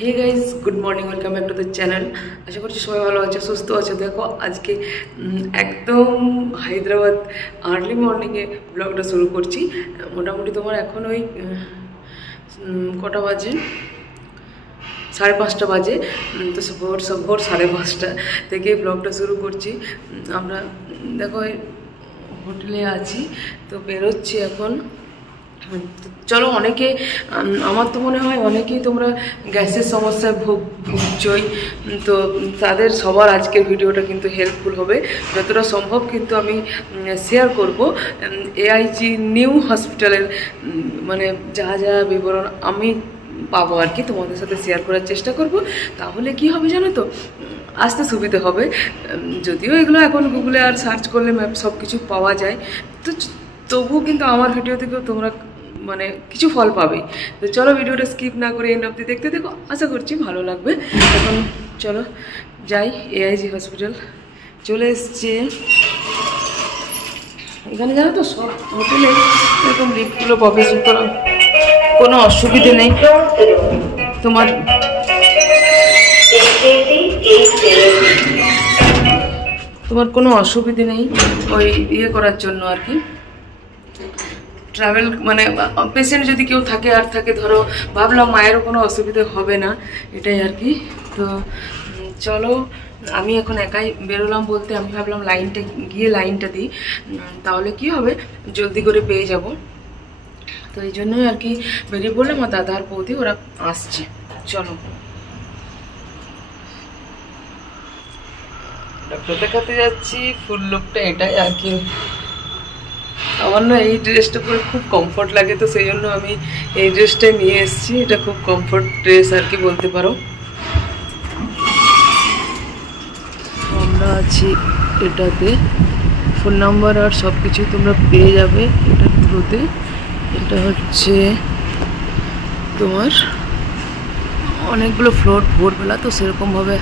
Hey guys good morning welcome back to the channel. आशा करছি সবাই ভালো আছে সুস্থ আছে। দেখো আজকে একদম হায়দ্রাবাদ আর্লি মর্নিংয়ে ব্লগটা শুরু করছি। মোটামুটি তোমার এখন ওই কটা বাজে 5:30 বাজে। তো ভোর 5:30 থেকে ব্লগটা শুরু করছি। আমরা দেখো হোটেলে আছি, তো বেরোচ্ছি এখন। চলো, অনেকে আমার তো মনে হয় অনেকেই তোমরা গ্যাসের সমস্যায় ভুগছই, তো তাদের সবার আজকের ভিডিওটা কিন্তু হেল্পফুল হবে। যতটা সম্ভব কিন্তু আমি শেয়ার করব এআইজি নিউ হসপিটালের মানে যা যা বিবরণ আমি পাবো আর কি তোমাদের সাথে শেয়ার করার চেষ্টা করব। তাহলে কি হবে জানো তো, আসতে সুবিধে হবে। যদিও এগুলো এখন গুগলে আর সার্চ করলে ম্যাপ সব কিছু পাওয়া যায়, তো তবুও কিন্তু আমার ভিডিও থেকেও তোমরা মানে কিছু ফল পাবে। তো চলো, ভিডিওটা স্কিপ না করে এন্ড অবধি দেখতে দেখো, আশা করছি ভালো লাগবে। এখন চলো যাই। এআইজি হসপিটাল চলে এসছে। এখানে জানো তো সব হোটেলে এরকম লিফটগুলো পাবে, সুতরাং কোনো অসুবিধে নেই তোমার কোনো অসুবিধে নেই ওই ইয়ে করার জন্য আর কি। ট্রাভেল মানে পেশেন্ট যদি কেউ থাকে আর থাকে, ধরো ভাবলাম মায়েরও কোনো অসুবিধে হবে না, এটাই আর কি। তো চলো, আমি এখন একাই বেরোলাম বলতে আমি ভাবলাম লাইনটা দিই, তাহলে কি হবে জলদি করে পেয়ে যাব। তো এই জন্যই আর কি বেরিয়ে পড়লাম। আমার দাদা আর বৌদি ওরা আসছে। চলো, ডাক্তার দেখাতে যাচ্ছি। ফুল লুকটা এটাই আর কি। আমার না এই ড্রেসটা পরে খুব কমফর্ট লাগে, তো সেই জন্য আমি এই ড্রেসটাই নিয়ে এসেছি। এটা খুব কমফর্ট ড্রেস আর কি বলতে পারো। আমরা আছি এটাতে, ফোন নাম্বার আর সব কিছুই তোমরা পেয়ে যাবে এটার থ্রুতে। এটা হচ্ছে তোমার অনেকগুলো ফ্লোর, ভোরবেলা তো সেরকমভাবে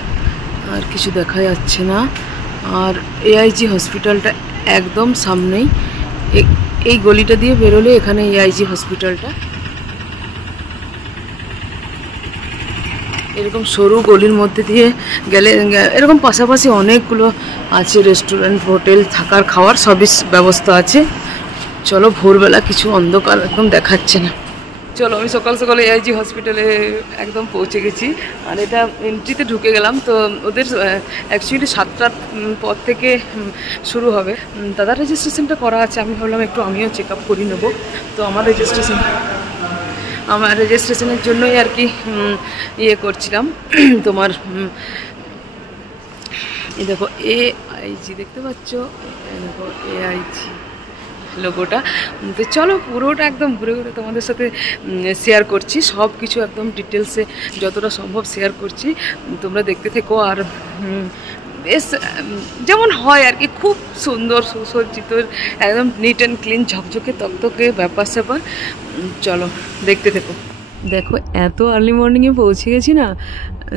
আর কিছু দেখা যাচ্ছে না। আর এআইজি হসপিটালটা একদম সামনেই, এই গলিটা দিয়ে বেরোলে এখানে এআইজি হসপিটালটা। এরকম সরু গলির মধ্যে দিয়ে গেলে এরকম পাশাপাশি অনেকগুলো আছে রেস্টুরেন্ট, হোটেল, থাকার খাওয়ার সবই ব্যবস্থা আছে। চলো, ভোরবেলা কিছু অন্ধকার একদম দেখাচ্ছে না। চলো, আমি সকাল সকালে এআইজি হসপিটালে একদম পৌঁছে গেছি। আর এটা এন্ট্রিতে ঢুকে গেলাম। তো ওদের অ্যাকচুয়ালি 7টার পর থেকে শুরু হবে। দাদার রেজিস্ট্রেশনটা করা আছে, আমি ভাবলাম একটু আমিও চেক আপ করে নেবো। তো আমার রেজিস্ট্রেশনের জন্যই আর কি ইয়ে করছিলাম। তোমার এই দেখো এআইজি দেখতে পাচ্ছ, দেখো এআইজি লোগোটা। তো চলো, পুরোটা একদম ঘুরে ঘুরে তোমাদের সাথে শেয়ার করছি। সব কিছু একদম ডিটেলসে যতটা সম্ভব শেয়ার করছি, তোমরা দেখতে থেকো। আর বেশ যেমন হয় আর কি, খুব সুন্দর সুসজ্জিত, একদম নিট অ্যান্ড ক্লিন, ঝকঝকে তকতকে ব্যাপার স্যাপার। চলো দেখতে থেকো। দেখো এত আর্লি মর্নিংয়ে পৌঁছে গেছি না,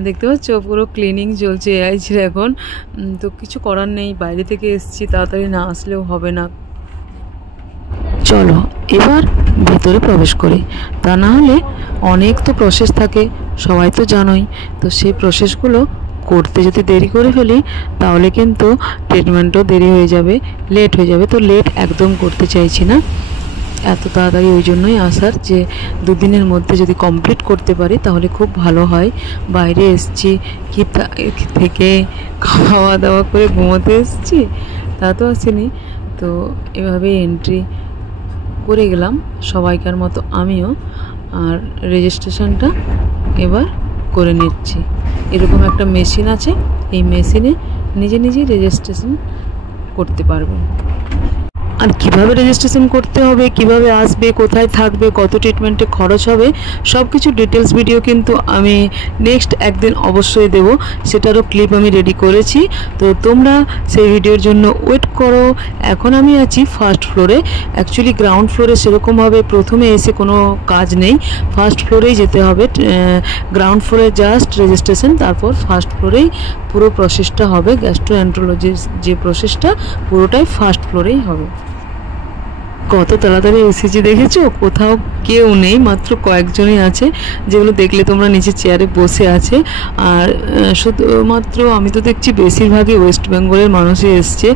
দেখতে পাচ্ছ পুরো ক্লিনিং চলছে এআইজির এখন। তো কিছু করার নেই, বাইরে থেকে এসেছি, তাড়াতাড়ি না আসলেও হবে না। চলো এবার ভেতরে প্রবেশ করি, তা না হলে অনেক তো প্রসেস থাকে, সবাই তো জানোই। তো সেই প্রসেসগুলো করতে যদি দেরি করে ফেলি তাহলে কিন্তু ট্রিটমেন্টও দেরি হয়ে যাবে, লেট হয়ে যাবে। তো লেট একদম করতে চাইছি না এত তাড়াতাড়ি, ওই জন্যই আসার যে 2 দিনের মধ্যে যদি কমপ্লিট করতে পারি তাহলে খুব ভালো হয়। বাইরে এসছি কি থেকে খাওয়া দাওয়া করে ঘুমোতে এসছি, তা তো আসেনি। তো এভাবেই এন্ট্রি করে গেলাম সবাইকার মতো আমিও। আর রেজিস্ট্রেশনটা এবার করে নিচ্ছি। এরকম একটা মেশিন আছে, এই মেশিনে নিজেই রেজিস্ট্রেশন করতে পারবো। আর কিভাবে রেজিস্ট্রেশন করতে হবে, কিভাবে আসবে, কোথায় থাকবে, কত ট্রিটমেন্টে খরচ হবে, সব কিছু ডিটেলস ভিডিও কিন্তু আমি নেক্সট একদিন অবশ্যই দেব। সেটারও ক্লিপ আমি রেডি করেছি, তো তোমরা সেই ভিডিওর জন্য ওয়েট করো। এখন আমি আছি ফার্স্ট ফ্লোরে। অ্যাকচুয়ালি গ্রাউন্ড ফ্লোরে সেরকমভাবে প্রথমে এসে কোনো কাজ নেই, ফার্স্ট ফ্লোরেই যেতে হবে। গ্রাউন্ড ফ্লোরে জাস্ট রেজিস্ট্রেশন, তারপর ফার্স্ট ফ্লোরেই পুরো প্রসেসটা হবে। গ্যাস্ট্রোএন্টারোলজির যে প্রসেসটা পুরোটাই ফার্স্ট ফ্লোরেই হবে। কত তাড়াতাড়ি এসেছি দেখেছো, কোথাও কেউ নেই, মাত্র কয়েকজনই আছে, যেগুলো দেখলে তোমরা নিচে চেয়ারে বসে আছে। আর শুধুমাত্র আমি তো দেখছি বেশিরভাগই ওয়েস্ট বেঙ্গলের মানুষই এসছে,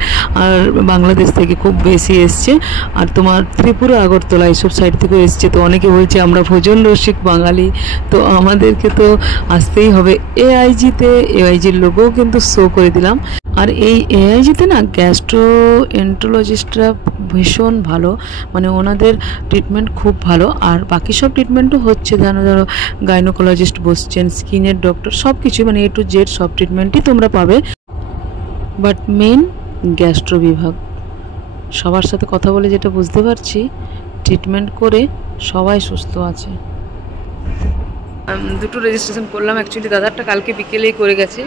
আর বাংলাদেশ থেকে খুব বেশি এসছে, আর তোমার ত্রিপুরা, আগরতলা এইসব সাইড থেকে এসছে। তো অনেকে বলছে আমরা ভোজন রসিক বাঙালি, তো আমাদেরকে তো আসতেই হবে। এআইজির লোগোও কিন্তু শো করে দিলাম। আর এই এআইজিতে না গ্যাস্ট্রোএন্টারোলজিস্টরা ভীষণ ভালো, মানে ওনাদের ট্রিটমেন্ট খুব ভালো। আর বাকি সব ট্রিটমেন্টও হচ্ছে, ধরো গাইনোকোলজিস্ট বসছেন, স্কিনের ডক্টর, সব কিছু মানে A to Z সব ট্রিটমেন্টই তোমরা পাবে। বাট মেন গ্যাস্ট্রো বিভাগ, সবার সাথে কথা বলে যেটা বুঝতে পারছি, ট্রিটমেন্ট করে সবাই সুস্থ আছে। দুটো রেজিস্ট্রেশন করলাম, অ্যাকচুয়ালি দাদারটা কালকে বিকেলেই করে গেছে,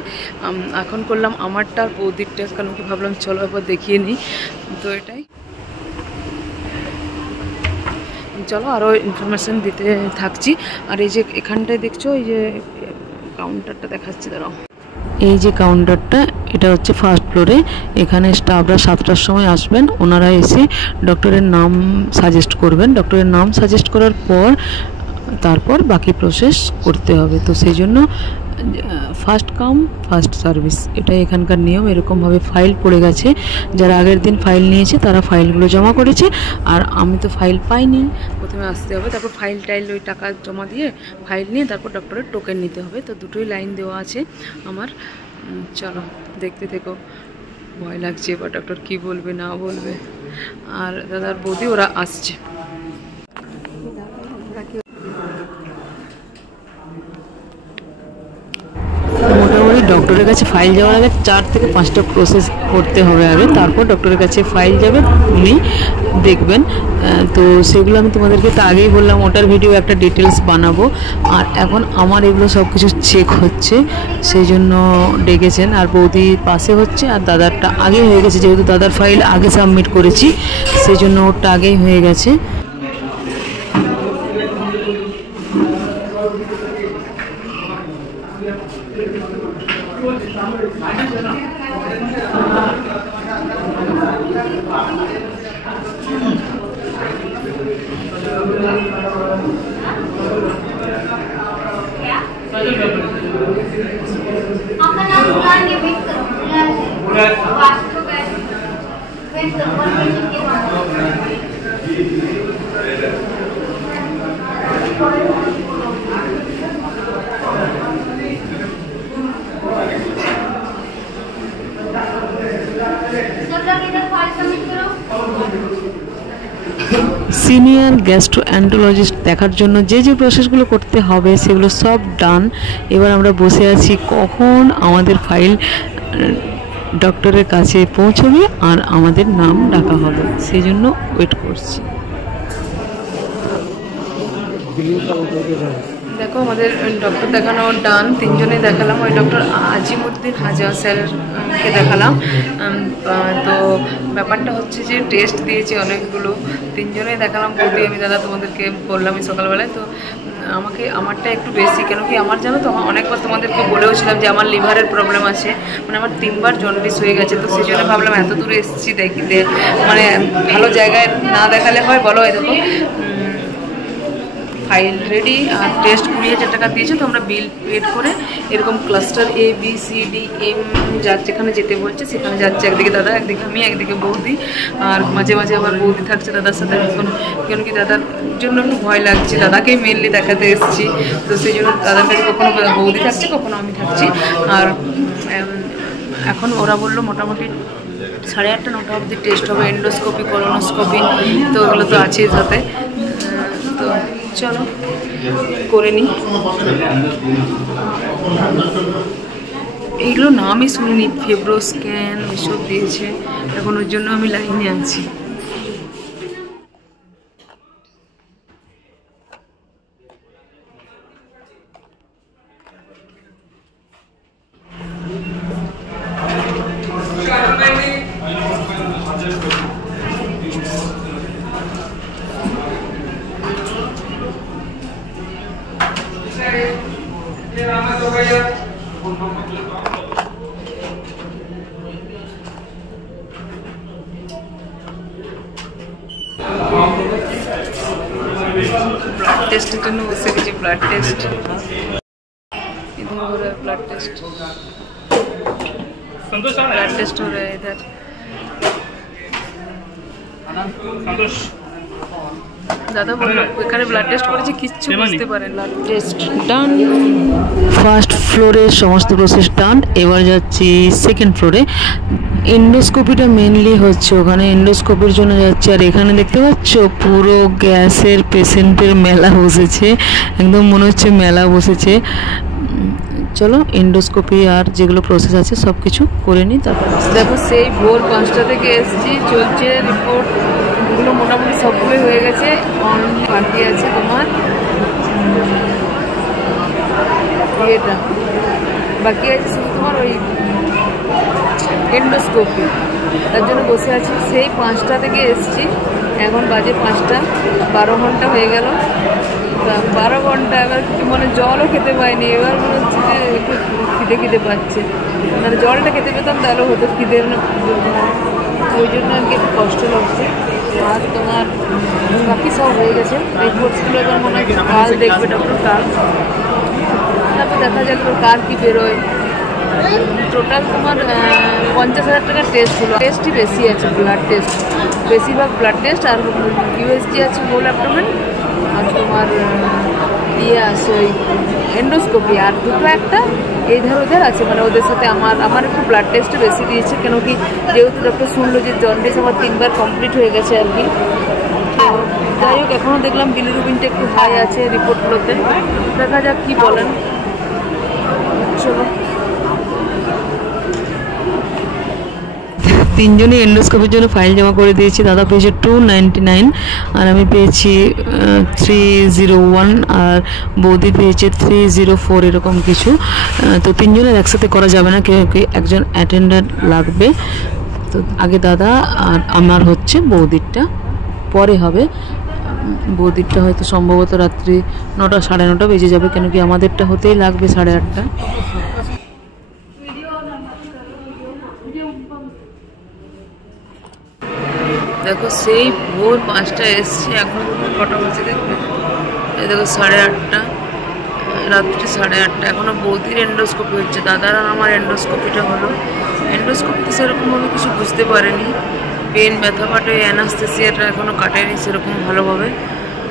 এখন করলাম আমারটা আর বৌদিরটা, কারণ কি ভাবলাম চলো একবার দেখিয়ে নিই। তো এটাই, চলো আরও ইনফরমেশান দিতে থাকছি। আর এই যে এখানটায় দেখছো, এই যে কাউন্টারটা দেখাচ্ছি, দাঁড়াও, এই যে কাউন্টারটা, এটা হচ্ছে ফার্স্ট ফ্লোরে। এখানে স্টাফরা 7টার সময় আসবেন, ওনারা এসে ডক্টরের নাম সাজেস্ট করবেন। ডক্টরের নাম সাজেস্ট করার পর তারপর বাকি প্রসেস করতে হবে। তো সেই জন্য ফার্স্ট কাম ফার্স্ট সার্ভিস, এটাই এখানকার নিয়ম। এরকমভাবে ফাইল পড়ে গেছে, যারা আগের দিন ফাইল নিয়েছে তারা ফাইলগুলো জমা করেছে, আর আমি তো ফাইল পাইনি। প্রথমে আসতে হবে, তারপর ফাইল টাইল ওই টাকা জমা দিয়ে ফাইল নিয়ে তারপর ডক্টরের টোকেন নিতে হবে। তো দুটোই লাইন দেওয়া আছে আমার। চলো দেখতে থেকো, ভয় লাগছে এবার ডক্টর কী বলবে না বলবে। আর দাদার বৌদি ওরা আসছে। মোটামুটি ডক্টরের কাছে ফাইল যাওয়ার আগে 4 থেকে 5টা প্রসেস করতে হবে আগে, তারপর ডক্টরের কাছে ফাইল যাবে, উনি দেখবেন। তো সেগুলো আমি তোমাদেরকে তো আগেই বললাম, ওটার ভিডিও একটা ডিটেলস বানাবো। আর এখন আমার এগুলো সব কিছু চেক হচ্ছে, সেই জন্য ডেকেছেন। আর বৌদির পাশে হচ্ছে, আর দাদারটা আগেই হয়ে গেছে, যেহেতু দাদার ফাইল আগে সাবমিট করেছি, সেই জন্য ওরটা আগেই হয়ে গেছে। সিনিয়র গ্যাস্ট্রোএন্টারোলজিস্ট দেখার জন্য যে যে প্রসেসগুলো করতে হবে সেগুলো সব ডান। এবার আমরা বসে আছি কখন আমাদের ফাইল ডক্টরের কাছে পৌঁছবে আর আমাদের নাম ডাকা হবে, সেই জন্য ওয়েট করছি। দেখো আমাদের ডক্টর দেখানো ডান, 3জনে দেখালাম। ওই ডক্টর আজিমুদ্দিন হাজা স্যারকে দেখালাম। তো ব্যাপারটা হচ্ছে যে টেস্ট দিয়েছি অনেকগুলো, 3জনেই দেখালাম। বৌদি আমি দাদা তোমাদেরকে বললামই সকালবেলায়। তো আমারটা একটু বেশি, কেন কি আমার জানো তো, অনেকবার তোমাদেরকে বলেও ছিলাম যে আমার লিভারের প্রবলেম আছে, মানে আমার 3বার জন্ডিস হয়ে গেছে। তো সেই জন্য ভাবলাম এত দূরে এসেছি দেখিতে, মানে ভালো জায়গায় না দেখালে হয় বলো। এই দেখো ফাইল রেডি, আর টেস্ট 20,000 টাকা দিয়েছে। তো আমরা বিল পেড করে এরকম ক্লাস্টার ABCDM যার যেখানে যেতে বলছে সেখানে যাচ্ছে। একদিকে দাদা, একদিকে আমি, একদিকে বৌদি, আর মাঝে মাঝে আবার বৌদি থাকছে দাদার সাথে। কেন কি দাদার জন্য একটু ভয় লাগছে, দাদাকেই মেনলি দেখাতে এসেছি। তো সেই জন্য দাদার কাছে কখনো বৌদি থাকছে, কখনো আমি থাকছি। আর এখন ওরা বললো মোটামুটি 8:30 9টা অবধি টেস্ট হবে, এন্ডোস্কোপি, কোলোনোস্কোপি, তো ওগুলো তো আছেই সাথে। তো চলো করে নিই। এইগুলো নামই শুনিনি, ফেব্রো স্ক্যান ওইসব দিয়েছে, এখন ওর জন্য আমি লাইনে আছি। ব্লাড টেস্টের জন্য বসে গেছি। ব্লাড টেস্ট, इधर हो रहा है ब्लड टेस्ट। ब्लड टेस्ट हो रहा है इधर। দাদা বললো এখানে ব্লাড টেস্ট করেছে, কিচ্ছু বুঝতে পারেন। ব্লাড টেস্ট ডান, ফার্স্ট ফ্লোরে সমস্ত প্রসেস ডান। এবার যাচ্ছি সেকেন্ড ফ্লোরে। এন্ডোস্কোপিটা মেনলি হচ্ছে ওখানে, এন্ডোস্কোপির জন্য যাচ্ছে। আর এখানে দেখতে পাচ্ছ পুরো গ্যাসের পেশেন্টের মেলা বসেছে, একদম মনে হচ্ছে মেলা বসেছে। চলো এন্ডোস্কোপি আর যেগুলো প্রসেস আছে সব কিছু করে নিই, তারপর দেখো সেই ভোর 5টা থেকে এসেছি, চলছে রিপোর্ট। এগুলো মোটামুটি সবগুলোই হয়ে গেছে, অনলি বাকি আছে তোমার এটা, বাকি আছে শুধু তোমার ওই এন্ডোস্কোপি। তার জন্য বসে আছি, সেই 5টা থেকে এসেছি, এখন বাজে 5টা, 12 ঘন্টা হয়ে গেল। 12 ঘন্টা এবার মানে জলও খেতে পাইনি। এবার মনে হচ্ছে যে একটু খিদে পাচ্ছে, মানে জলটা খেতে পেতাম তাহলেও হতো, খিদের না ওই জন্য আর কি একটু কষ্ট লাগছে। আর তোমার বাকি সব হয়ে গেছে, রিপোর্টসগুলো এবার মনে হয় কাল দেখবে ডক্টর, কাল তারপর দেখা যাক কার কী বেরোয়। টোটাল তোমার 50,000 টাকার টেস্ট হলো। টেস্টই বেশি আছে, ব্লাড টেস্ট বেশিরভাগ, ব্লাড টেস্ট আর ইউএসজি আছে হোল অ্যাবডোমেন, আর তোমার ইয়ে আছে ওই এন্ডোস্কোপি, আর দুটো একটা এইধার ওধার আছে। মানে ওদের সাথে আমার একটু ব্লাড টেস্টে বেশি দিয়েছে, কেন কি যেহেতু ডক্টর শুনলো যে জন্ডিস আমার 3বার কমপ্লিট হয়ে গেছে আর কি। যাই হোক এখনও দেখলাম বিলিরুবিনটা একটু হাই আছে রিপোর্টগুলোতে, দেখা যাক কী বলেন। চলো তিনজনই এন্ডোস্কোপির জন্য ফাইল জমা করে দিয়েছি। দাদা পেয়েছে 299 আর আমি পেয়েছি 301 আর বৌদি পেয়েছে 304 এরকম কিছু। তো তিনজনের একসাথে করা যাবে না, কেউ একজন অ্যাটেন্ডার লাগবে। তো আগে দাদা আর আমার হচ্ছে বৌদিরটা পরে হবে। বৌদিরটা হয়তো সম্ভবত রাত্রি 9টা 9:30 বেজে যাবে, কেন কি আমাদেরটা হতেই লাগবে 8:30। দেখো সেই ভোর 5টা এসছি, এখন কটা বাজে দেখবে, এই দেখো 8:30, রাত্রি 8:30। এখনও বৌদির এন্ডোস্কোপি হচ্ছে, দাদার আর আমার এন্ডোস্কোপিটা হলো। এন্ডোস্কোপিতে সেরকমভাবে কিছু বুঝতে পারেনি, পেন ব্যথা পাটে অ্যানাস্থেসিয়াটা এখনও কাটেনি সেরকম ভালোভাবে,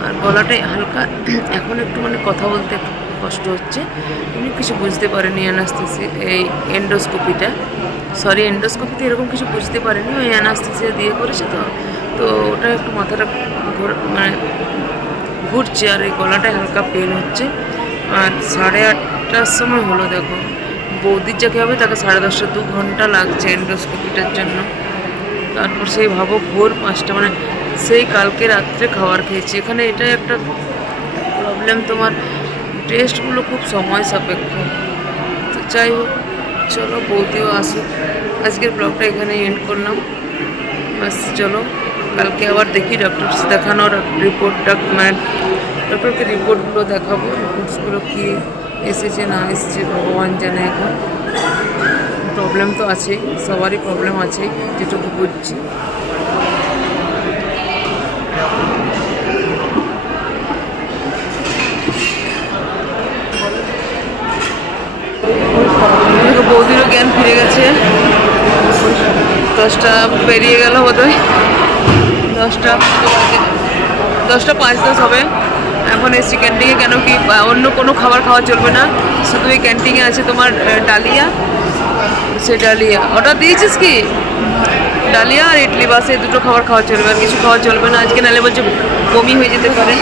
আর গলাটাই হালকা এখন একটু মানে কথা বলতে একটু কষ্ট হচ্ছে। উনি কিছু বুঝতে পারেনি অ্যানাস্থেসিয়া, এই এন্ডোস্কোপিটা, সরি এন্ডোস্কোপিতে এরকম কিছু বুঝতে পারেনি, ওই অ্যানাস্থেসিয়া দিয়ে করেছে। তো ওটা একটু মাথাটা মানে ঘুরছে, আর এই গলাটায় হালকা পেন হচ্ছে। আর 8:30টার সময় হলো, দেখো বৌদির যাকে হবে তাকে 10:30 2 ঘন্টা লাগছে এন্ডোস্কোপিটার জন্য। তারপর সেই ভাবো ভোর 5টা, মানে সেই কালকে রাত্রে খাবার খেয়েছি। এখানে এটাই একটা প্রবলেম, তোমার টেস্টগুলো খুব সময় সাপেক্ষ। তো যাই হোক চলো বৌদিও আসুক, আজকের ব্লগটা এখানে এন্ড করলাম। বাস চলো কালকে আবার দেখি ডক্টর দেখানোর রিপোর্টটা, মানে ডক্টরকে রিপোর্টগুলো দেখাবো, রিপোর্টসগুলো কী এসেছে না এসেছে ভগবান জানে। এখন প্রবলেম তো আছেই, সবারই প্রবলেম আছেই যেটুকু বুঝছি। বৌদিরও জ্ঞান ফিরে গেছে, 10টা পেরিয়ে গেল বোধহয়, 10টা 5:10 হবে। এখন এসছি ক্যান্টিনে, কেন কি অন্য কোনো খাবার খাওয়া চলবে না, শুধু এই ক্যান্টিনে আছে তোমার ডালিয়া, সে ডালিয়া অর্ডার দিয়েছিস কি, ডালিয়া আর ইডলি, বাস এই দুটো খাবার খাওয়া চলবে, আর কিছু খাওয়া চলবে না আজকে, নাহলে বলছে বমি হয়ে যেতে পারে।